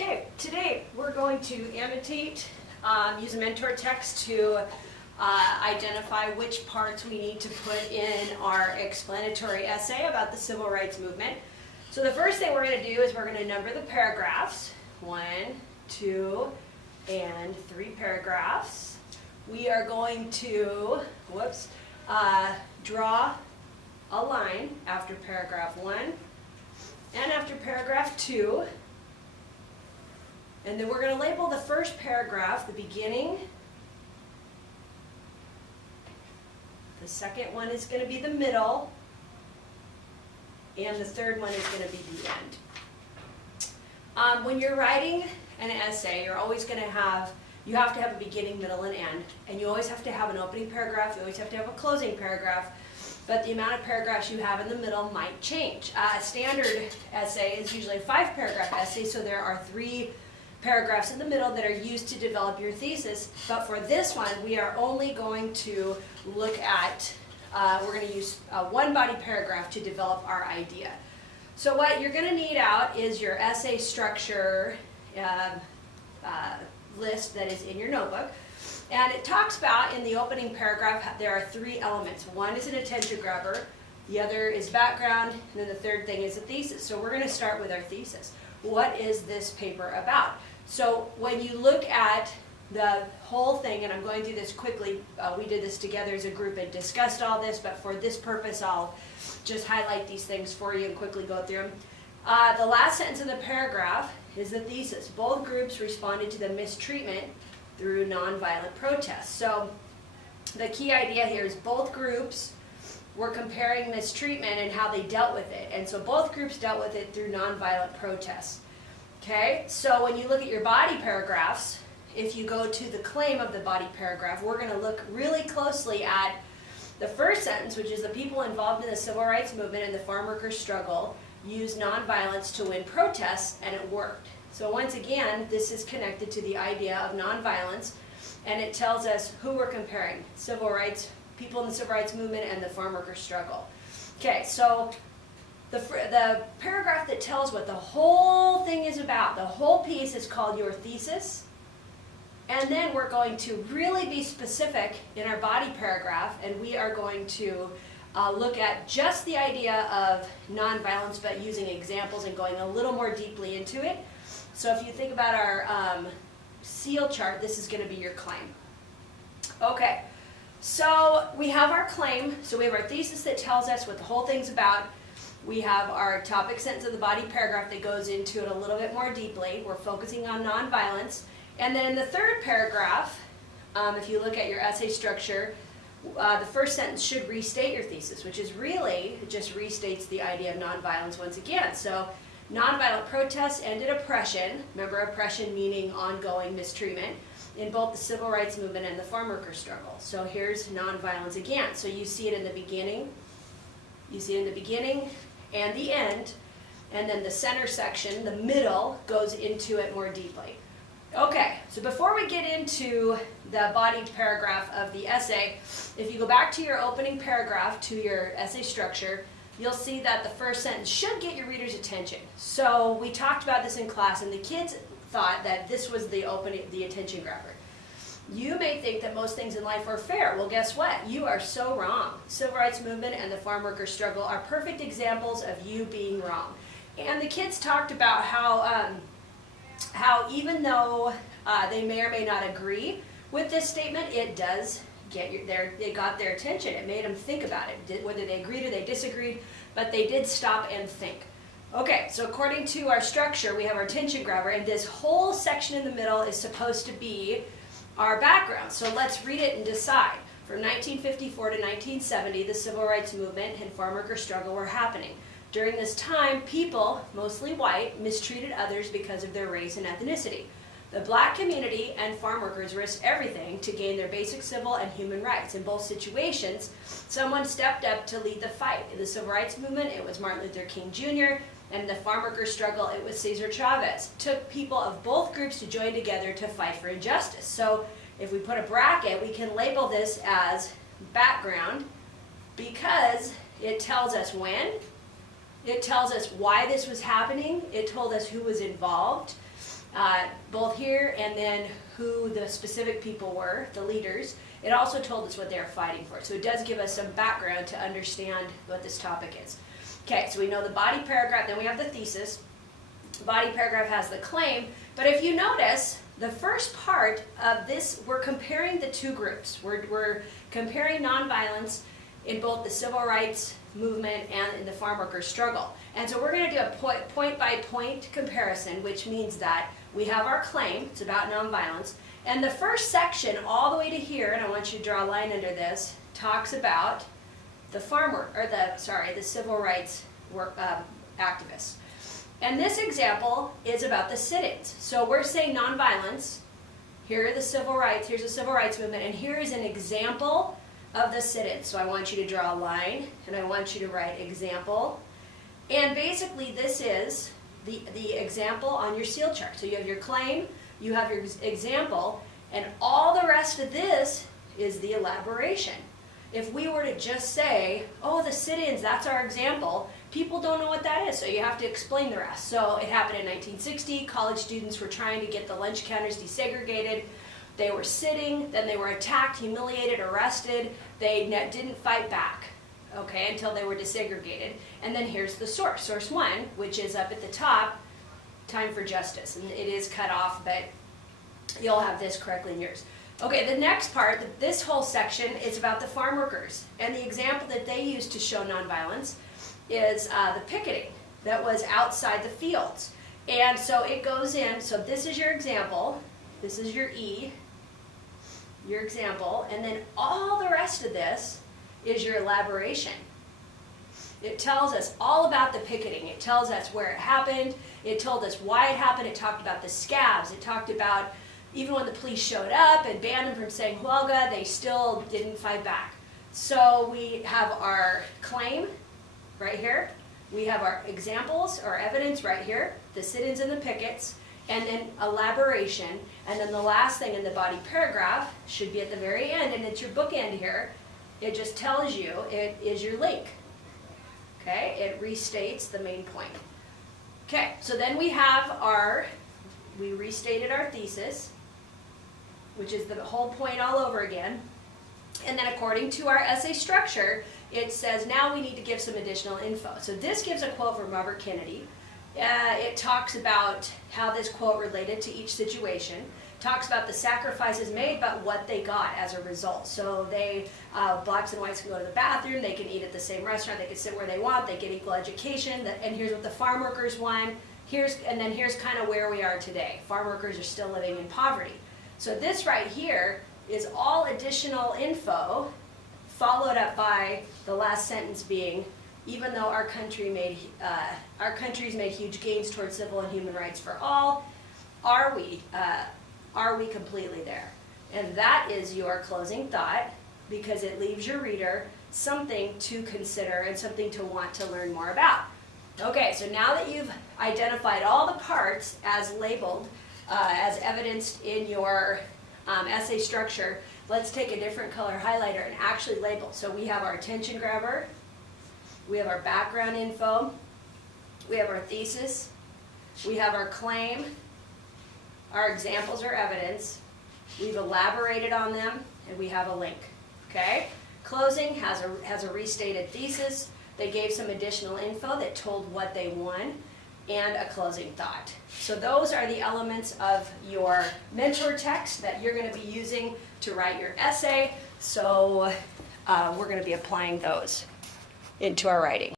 Okay, today we're going to annotate, use a mentor text to identify which parts we need to put in our explanatory essay about the civil rights movement. So the first thing we're going to do is we're going to number the paragraphs. 1, 2, and 3 paragraphs. We are going to, draw a line after paragraph 1 and after paragraph 2. And then we're going to label the first paragraph the beginning. The second one is going to be the middle. And the third one is going to be the end. When you're writing an essay, you're always going to have, you have to have a beginning, middle, and end. And you always have to have an opening paragraph. You always have to have a closing paragraph. But the amount of paragraphs you have in the middle might change. A standard essay is usually a 5-paragraph essay, so there are 3 paragraphs in the middle that are used to develop your thesis. But for this one, we are only going to look at, we're going to use one body paragraph to develop our idea. So what you're going to need out is your essay structure list that is in your notebook. And it talks about, in the opening paragraph, there are 3 elements. One is an attention grabber, the other is background, and then the third thing is a thesis. So we're going to start with our thesis. What is this paper about? So when you look at the whole thing, and I'm going through this quickly, we did this together as a group and discussed all this, but for this purpose I'll just highlight these things for you and quickly go through them. The last sentence of the paragraph is the thesis. Both groups responded to the mistreatment through nonviolent protests. So the key idea here is both groups were comparing mistreatment and how they dealt with it. And so both groups dealt with it through nonviolent protests. Okay, so when you look at your body paragraphs, if you go to the claim of the body paragraph, we're going to look really closely at the first sentence, which is the people involved in the civil rights movement and the farm workers' struggle used nonviolence to win protests, and it worked. So once again, this is connected to the idea of nonviolence, and it tells us who we're comparing: civil rights, people in the civil rights movement, and the farm workers' struggle. Okay, so the paragraph that tells what the whole thing is about, the whole piece, is called your thesis. And then we're going to really be specific in our body paragraph, and we are going to look at just the idea of nonviolence, but using examples and going a little more deeply into it. So if you think about our seal chart, this is going to be your claim. Okay, so we have our claim. So we have our thesis that tells us what the whole thing's about. We have our topic sentence of the body paragraph that goes into it a little bit more deeply. We're focusing on nonviolence. And then in the third paragraph, if you look at your essay structure, the first sentence should restate your thesis, which is really, it just restates the idea of nonviolence once again. So nonviolent protests ended oppression. Remember, oppression meaning ongoing mistreatment in both the civil rights movement and the farm worker struggle. So here's nonviolence again. So you see it in the beginning. You see it in the beginning and the end. And then the center section, the middle, goes into it more deeply. Okay, so before we get into the body paragraph of the essay, if you go back to your opening paragraph, to your essay structure, you'll see that the first sentence should get your reader's attention. So we talked about this in class, and the kids thought that this was the attention grabber. You may think that most things in life are fair. Well, guess what? You are so wrong. The civil rights movement and the farm worker struggle are perfect examples of you being wrong. And the kids talked about how even though they may or may not agree with this statement, it does get it got their attention. It made them think about it, whether they agreed or they disagreed, but they did stop and think. Okay, so according to our structure, we have our attention grabber, and this whole section in the middle is supposed to be our background. So let's read it and decide. From 1954 to 1970, the civil rights movement and farm worker struggle were happening. During this time, people, mostly white, mistreated others because of their race and ethnicity. The black community and farm workers risked everything to gain their basic civil and human rights. In both situations, someone stepped up to lead the fight. In the civil rights movement, it was Martin Luther King Jr., and in the farm worker struggle, it was Cesar Chavez. It took people of both groups to join together to fight for injustice. So if we put a bracket, we can label this as background because it tells us when, it tells us why this was happening, it told us who was involved, both here and then who the specific people were, the leaders. It also told us what they were fighting for. So it does give us some background to understand what this topic is. Okay, so we know the body paragraph, then we have the thesis. The body paragraph has the claim, but if you notice, the first part of this, we're comparing the two groups. We're comparing nonviolence in both the civil rights movement and in the farm workers' struggle. And so we're going to do a point-by-point comparison, which means that we have our claim, it's about nonviolence, and the first section all the way to here, and I want you to draw a line under this, talks about the the civil rights activists. And this example is about the sit-ins. So we're saying nonviolence, here are the civil rights, here's the civil rights movement, and here is an example of the sit-ins. So I want you to draw a line, and I want you to write example. And basically this is the example on your seal chart. So you have your claim, you have your example, and all the rest of this is the elaboration. If we were to just say, oh, the sit-ins, that's our example, people don't know what that is, so you have to explain the rest. So it happened in 1960. College students were trying to get the lunch counters desegregated. They were sitting, then they were attacked, humiliated, arrested. They didn't fight back, okay, until they were desegregated. And then here's the source, source one, which is up at the top, time for justice. And it is cut off, but you'll have this correctly in yours. Okay, the next part, this whole section is about the farm workers. And the example that they used to show nonviolence is the picketing that was outside the fields. And so it goes in, so this is your example, this is your E, your example, and then all the rest of this is your elaboration. It tells us all about the picketing. It tells us where it happened, it told us why it happened, it talked about the scabs, it talked about even when the police showed up and banned them from saying huelga, they still didn't fight back. So we have our claim right here. We have our examples or evidence right here, the sit-ins and the pickets, and then elaboration. And then the last thing in the body paragraph should be at the very end, and it's your bookend here. It just tells you it is your link. Okay, it restates the main point. Okay, so then we have we restated our thesis, which is the whole point all over again. And then according to our essay structure, it says now we need to give some additional info. So this gives a quote from Robert Kennedy. It talks about how this quote related to each situation. Talks about the sacrifices made, but what they got as a result. So blacks and whites can go to the bathroom, they can eat at the same restaurant, they can sit where they want, they get equal education, and here's what the farm workers won. And then here's kind of where we are today. Farm workers are still living in poverty. So this right here is all additional info, followed up by the last sentence being, even though our country's made huge gains towards civil and human rights for all, are we completely there? And that is your closing thought, because it leaves your reader something to consider and something to want to learn more about. Okay, so now that you've identified all the parts as labeled, as evidenced in your essay structure, let's take a different color highlighter and actually label. So we have our attention grabber, we have our background info, we have our thesis, we have our claim, our examples or evidence, we've elaborated on them, and we have a link. Okay? Closing has a restated thesis. They gave some additional info that told what they won, and a closing thought. So those are the elements of your mentor text that you're going to be using to write your essay. So we're going to be applying those into our writing.